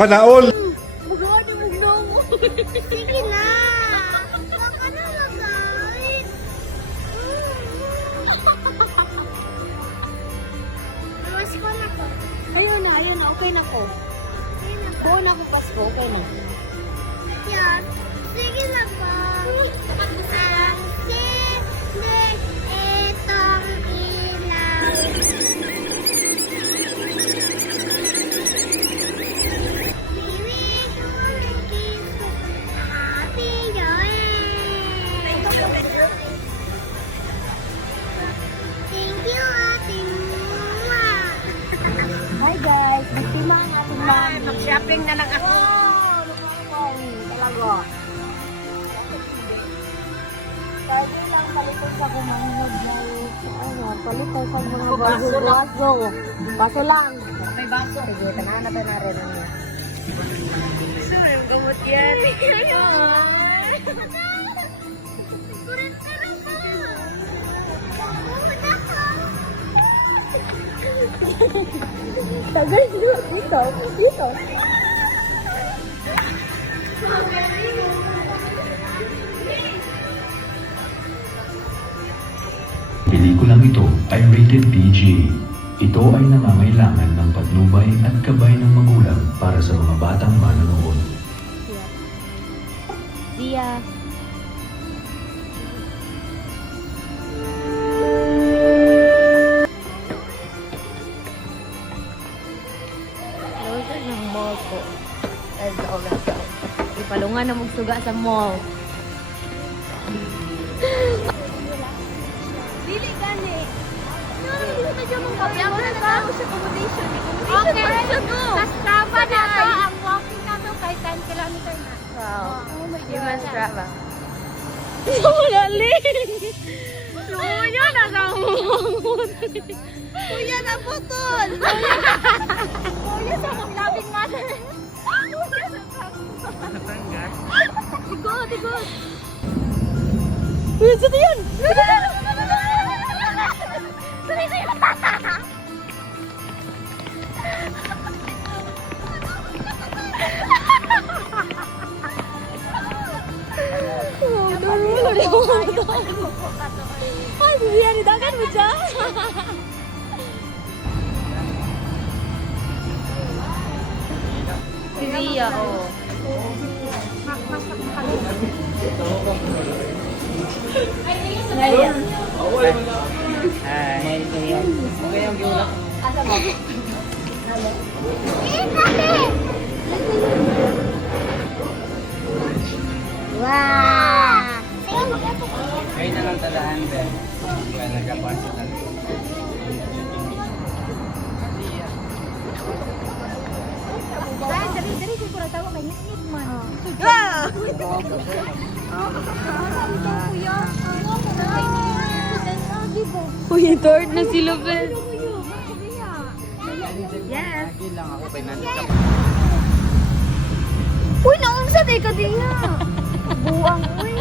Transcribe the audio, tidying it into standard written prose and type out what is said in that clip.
Sana all. Magano mo na mo. Sige na. Baka na mag-guide. Awas ko na ko. Ayun na, okay na ko. Sige na ba? Buo na ko Pasko, okay na. Yan. Sige na ba? Ang sinde itong ilaw. Bibig ko ng kiss ko. Happy Joy. Thank you, Ate Muma. Hi guys, biktima ang ating mami. Mag-shopping na lang ako. Talaga. Pwede lang palitan sa kumanunod na palitan sa mga baso-baso. Baso lang. May baso. Sige, tanana na rin niya. Sorry, ang gamot yan. Kurang tarang ba? Pumunta ka. Tagal dito. Dito. Pelikulang ito ay rated PG. Ito ay nangangailangan ng patnubay at gabay ng magulang para sa mga batang manonood. Dia. Closer ng mall po. Let's go. Ipalungan na magsuga sa mall. Dili gani. Hindi na dyan mong kapiyang na sa accommodation. Okay, Strava na to. Ang walking na to kay 10 kilometer na. Wow. Human Strava. Wala link. Luya na sa umungot. Kuya na putol. Kuya sa mong labing mother. Kuya sa Natanggal. Tigot. Uy, saan yan? Ay, bibiyan ni Dagan mo dyan. Si Ria, oh. Ngayon. Ay, ayan. Okay ang giulak. Wow! Kayo na lang tadaan, Ben. Kaya nagkapansin na. Dari ko kurang tahu kay Nit man. Uy, third na sila, Ben. Yes. Lagi lang ako kay nandito. Uy, naunsa day ka diya. Buang, uy.